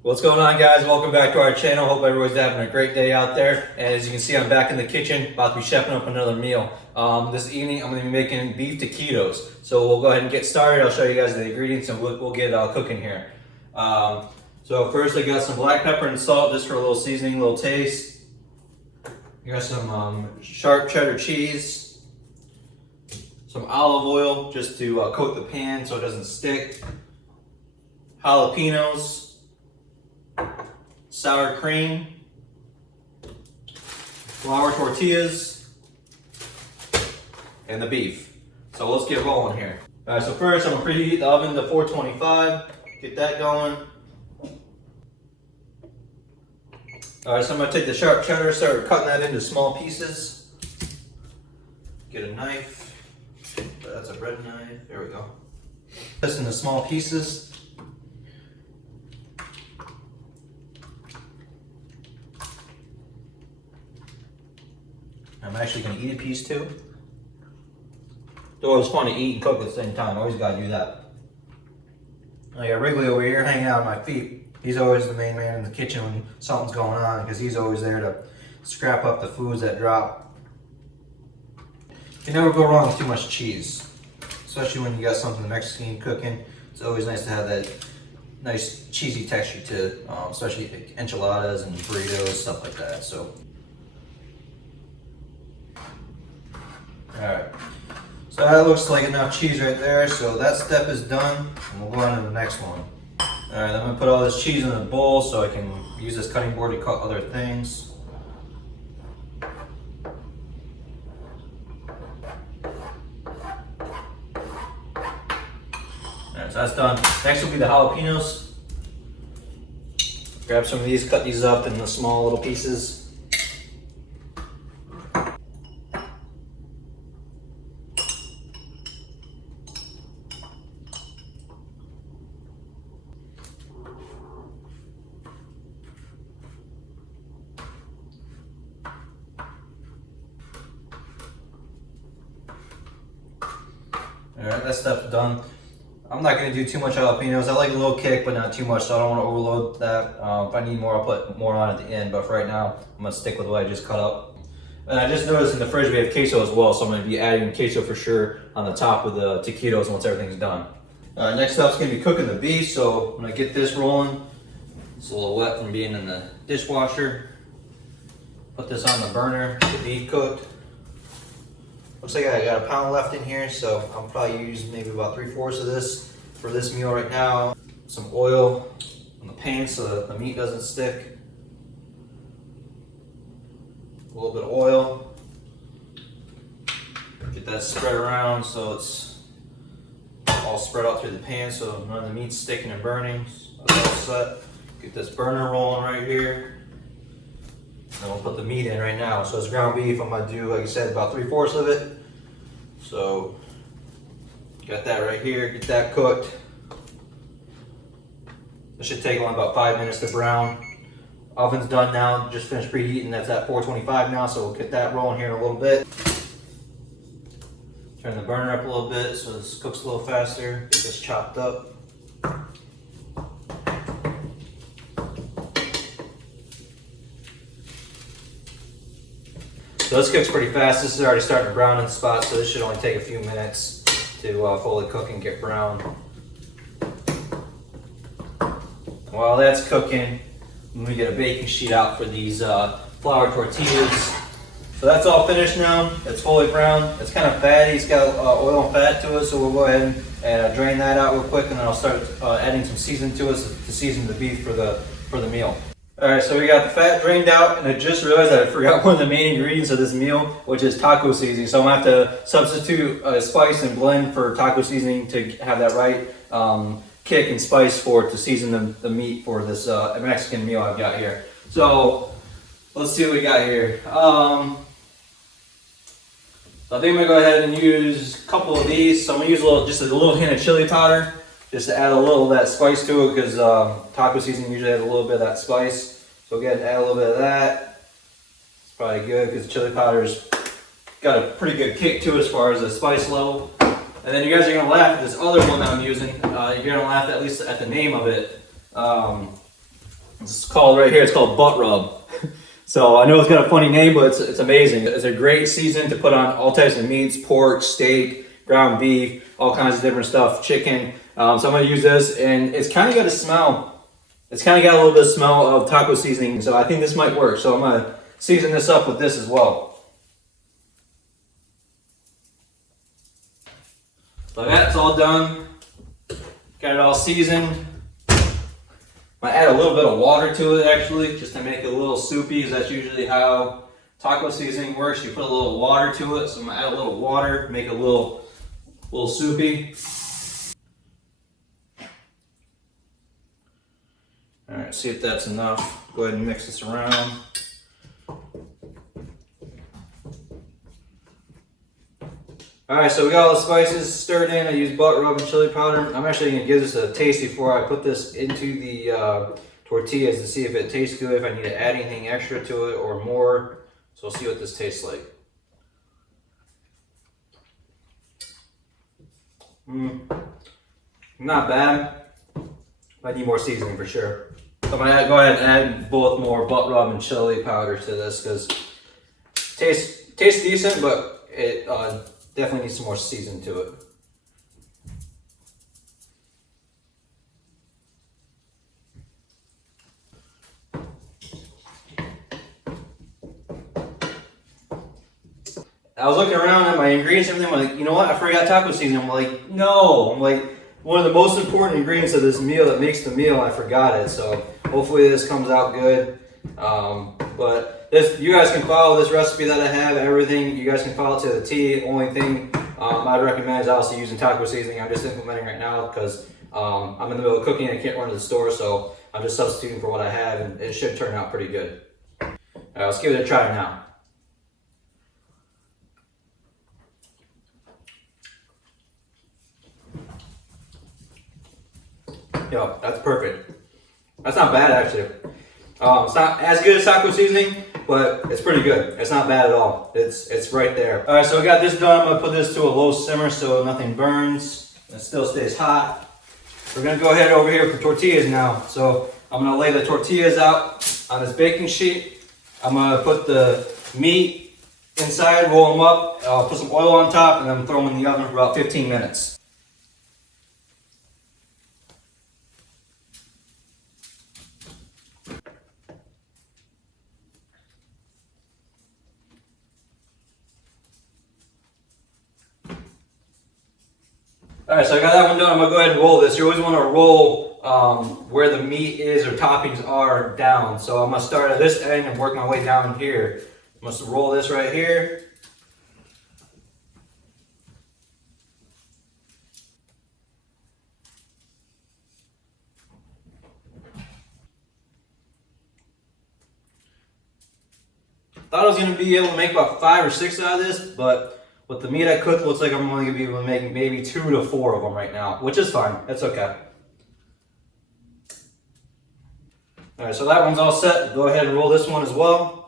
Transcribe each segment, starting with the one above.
What's going on, guys? Welcome back to our channel. Hope everybody's having a great day out there. And as you can see, I'm back in the kitchen about to be chefing up another meal. This evening I'm going to be making beef taquitos. So we'll go ahead and get started. I'll show you guys the ingredients and we'll get cooking here. So first I got some black pepper and salt just for a little seasoning, a little taste. I got some sharp cheddar cheese, some olive oil just to coat the pan so it doesn't stick, jalapeños, sour cream, flour tortillas, and the beef. So let's get rolling here. All right, so first I'm gonna preheat the oven to 425, get that going. All right, so I'm gonna take the sharp cheddar, start cutting that into small pieces. Get a knife, that's a bread knife, there we go. This into small pieces. I'm actually going to eat a piece too. It's always fun to eat and cook at the same time. Always got to do that. I got Wrigley over here hanging out on my feet. He's always the main man in the kitchen when something's going on because he's always there to scrap up the foods that drop. You can never go wrong with too much cheese, especially when you got something Mexican cooking. It's always nice to have that nice cheesy texture to it, especially like enchiladas and burritos, stuff like that. So. Alright, so that looks like enough cheese right there, so that step is done, and we'll go on to the next one. Alright, I'm going to put all this cheese in a bowl so I can use this cutting board to cut other things. Alright, so that's done. Next will be the jalapeños. Grab some of these, cut these up in the small little pieces. Alright, that stuff's done. I'm not going to do too much jalapenos. I like a little kick, but not too much, so I don't want to overload that. If I need more, I'll put more on at the end, but for right now, I'm going to stick with what I just cut up. And I just noticed in the fridge we have queso as well, so I'm going to be adding queso for sure on the top of the taquitos once everything's done. Next up is going to be cooking the beef, so I'm going to get this rolling. It's a little wet from being in the dishwasher. Put this on the burner, get the beef cooked. Looks like I got a pound left in here, so I'll probably use maybe about 3/4 of this for this meal right now. Some oil on the pan so that the meat doesn't stick. A little bit of oil. Get that spread around so it's all spread out through the pan so none of the meat's sticking and burning. So that's all set. Get this burner rolling right here. And we'll put the meat in right now. So it's ground beef. I'm gonna do, like I said, about 3/4 of it. So got that right here. Get that cooked. This should take only about 5 minutes to brown. Oven's done now. Just finished preheating. That's at 425 now. So we'll get that rolling here in a little bit. Turn the burner up a little bit so this cooks a little faster. Get this chopped up. So this cooks pretty fast. This is already starting to brown in spots, so this should only take a few minutes to fully cook and get brown. While that's cooking, let me get a baking sheet out for these flour tortillas. So that's all finished now. It's fully brown. It's kind of fatty. It's got oil and fat to it, so we'll go ahead and drain that out real quick, and then I'll start adding some seasoning to it to season the beef for the meal. Alright, so we got the fat drained out, and I just realized that I forgot one of the main ingredients of this meal, which is taco seasoning. So I'm going to have to substitute spice and blend for taco seasoning to have that right kick and spice for it to season the meat for this Mexican meal I've got here. So let's see what we got here. So I think I'm going to go ahead and use a couple of these. So I'm going to use just a little hint of chili powder, just to add a little of that spice to it, because taco seasoning usually has a little bit of that spice. So go ahead and add a little bit of that. It's probably good because the chili powder's got a pretty good kick to it as far as the spice level. And then you guys are gonna laugh at this other one that I'm using. You're gonna laugh at least at the name of it. It's called right here, it's called buttrub. So I know it's got a funny name, but it's amazing. It's a great season to put on all types of meats, pork, steak, ground beef, all kinds of different stuff, chicken. So I'm gonna use this, and it's kind of got a smell. It's kind of got a little bit of smell of taco seasoning, so I think this might work. So I'm gonna season this up with this as well. So that's all done. Got it all seasoned. I add a little bit of water to it actually, just to make it a little soupy, because that's usually how taco seasoning works. You put a little water to it, so I'm gonna add a little water, make it a little soupy. All right, see if that's enough. Go ahead and mix this around. All right, so we got all the spices stirred in. I use buttrub and chili powder. I'm actually gonna give this a taste before I put this into the tortillas to see if it tastes good, if I need to add anything extra to it or more. So we'll see what this tastes like. Not bad. I need more seasoning for sure. So I'm gonna go ahead and add both more buttrub and chili powder to this, because it tastes decent, but it definitely needs some more season to it. I was looking around at my ingredients and everything, I'm like, you know what, I forgot taco seasoning. I'm like, no. I'm like, one of the most important ingredients of this meal that makes the meal, I forgot it. So hopefully this comes out good. But you guys can follow this recipe that I have, everything. You guys can follow it to the T. Only thing I'd recommend is obviously using taco seasoning. I'm just implementing right now because I'm in the middle of cooking and I can't run to the store. So I'm just substituting for what I have, and it should turn out pretty good. All right, let's give it a try now. Yo, that's perfect. That's not bad actually. It's not as good as taco seasoning, but it's pretty good. It's not bad at all. It's right there. All right, so I got this done. I'm gonna put this to a low simmer so nothing burns. It still stays hot. We're gonna go ahead over here for tortillas now. So I'm gonna lay the tortillas out on this baking sheet. I'm gonna put the meat inside, roll them up, put some oil on top, and then throw them in the oven for about 15 minutes. All right, so I got that one done. I'm gonna go ahead and roll this. You always want to roll where the meat is or toppings are down. So I'm gonna start at this end and work my way down here. I'm gonna roll this right here. Thought I was gonna be able to make about 5 or 6 out of this, but with the meat I cooked, looks like I'm only gonna be able to make maybe 2 to 4 of them right now, which is fine. That's okay. All right, so that one's all set. Go ahead and roll this one as well.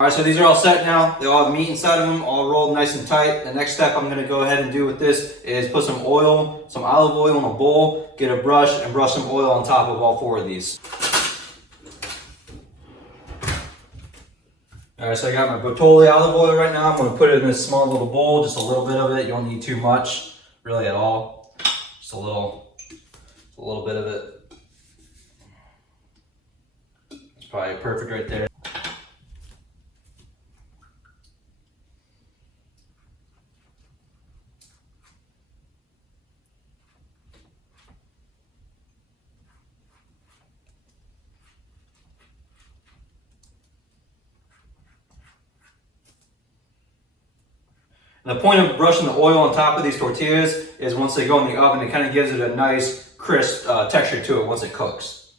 All right, so these are all set now. They all have meat inside of them, all rolled nice and tight. The next step I'm gonna go ahead and do with this is put some oil, some olive oil in a bowl, get a brush, and brush some oil on top of all 4 of these. All right, so I got my Bertolli olive oil right now. I'm gonna put it in this small little bowl, just a little bit of it. You don't need too much, really at all. Just a little bit of it. It's probably perfect right there. The point of brushing the oil on top of these tortillas is once they go in the oven, it kind of gives it a nice crisp texture to it once it cooks.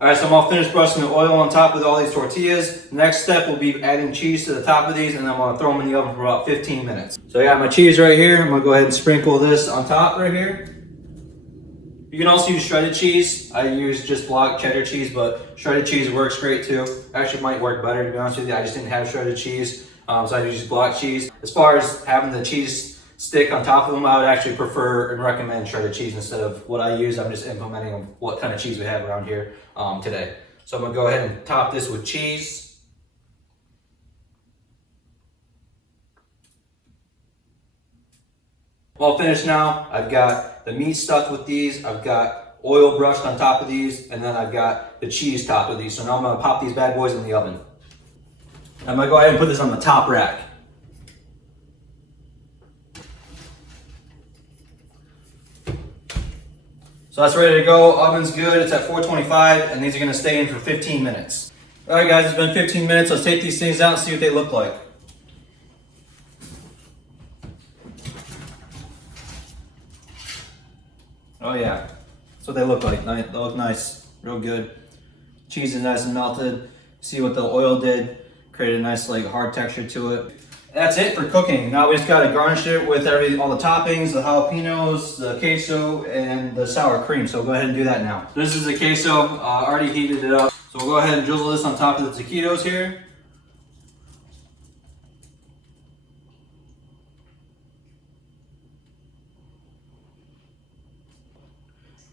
All right, so I'm all finished brushing the oil on top of all these tortillas. The next step will be adding cheese to the top of these, and I'm gonna throw them in the oven for about 15 minutes. So I got my cheese right here. I'm gonna go ahead and sprinkle this on top right here. You can also use shredded cheese. I use just block cheddar cheese, but shredded cheese works great too. Actually might work better, to be honest with you. I just didn't have shredded cheese, so I use block cheese. As far as having the cheese stick on top of them, I would actually prefer and recommend shredded cheese instead of what I use. I'm just implementing what kind of cheese we have around here today. So I'm gonna go ahead and top this with cheese. All finished now. I've got the meat stuffed with these. I've got oil brushed on top of these, and then I've got the cheese topped with these. So now I'm gonna pop these bad boys in the oven. I'm gonna go ahead and put this on the top rack. So that's ready to go. Oven's good. It's at 425, and these are gonna stay in for 15 minutes. All right, guys, it's been 15 minutes. Let's take these things out and see what they look like. Oh yeah, that's what they look like. They look nice, real good. Cheese is nice and melted. See what the oil did, created a nice like hard texture to it. That's it for cooking. Now we just gotta garnish it with all the toppings, the jalapenos, the queso, and the sour cream. So go ahead and do that now. This is the queso, already heated it up. So we'll go ahead and drizzle this on top of the taquitos here.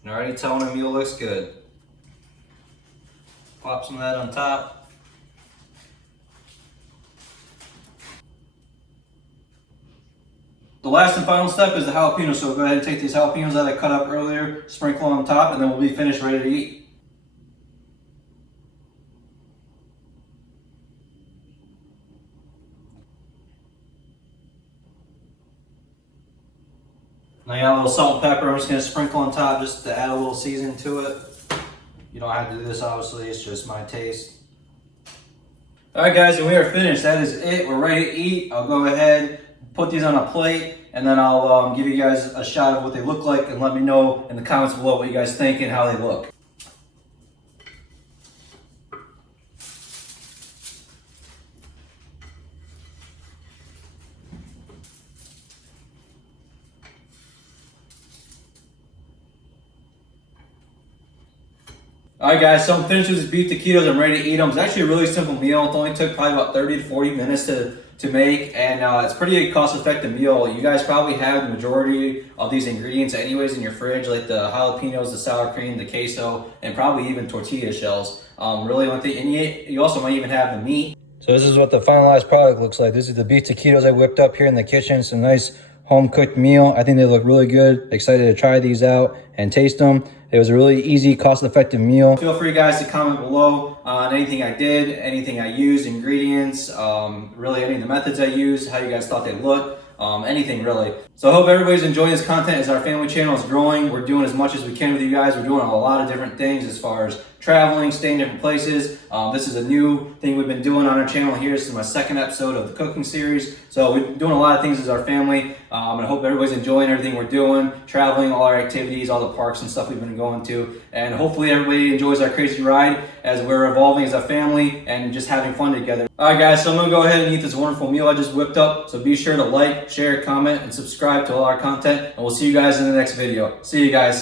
And already telling the meal looks good. Pop some of that on top. The last and final step is the jalapeno. So go ahead and take these jalapenos that I cut up earlier, sprinkle on top, and then we'll be finished, ready to eat. Now I got a little salt and pepper. I'm just gonna sprinkle on top just to add a little season to it. You don't have to do this, obviously, it's just my taste. All right, guys, and we are finished. That is it, we're ready to eat. I'll go ahead, put these on a plate, and then I'll give you guys a shot of what they look like, and let me know in the comments below what you guys think and how they look. All right, guys, so I'm finished with this beef taquitos. I'm ready to eat them. It's actually a really simple meal. It only took probably about 30 to 40 minutes to make, and it's pretty cost-effective meal. You guys probably have the majority of these ingredients anyways in your fridge, like the jalapenos, the sour cream, the queso, and probably even tortilla shells. Really one thing, and you also might even have the meat. So this is what the finalized product looks like. This is the beef taquitos I whipped up here in the kitchen. It's a nice home-cooked meal. I think they look really good. Excited to try these out and taste them. It was a really easy, cost-effective meal. Feel free, guys, to comment below on anything I did, anything I used, ingredients, really any of the methods I used, how you guys thought they looked, anything really. So I hope everybody's enjoying this content as our family channel is growing. We're doing as much as we can with you guys. We're doing a lot of different things as far as traveling, staying in different places. This is a new thing we've been doing on our channel here. This is my second episode of the cooking series. So we're doing a lot of things as our family. And I hope everybody's enjoying everything we're doing, traveling, all our activities, all the parks and stuff we've been going to. And hopefully everybody enjoys our crazy ride as we're evolving as a family and just having fun together. All right, guys, so I'm gonna go ahead and eat this wonderful meal I just whipped up. So be sure to like, share, comment, and subscribe to all our content. And we'll see you guys in the next video. See you guys.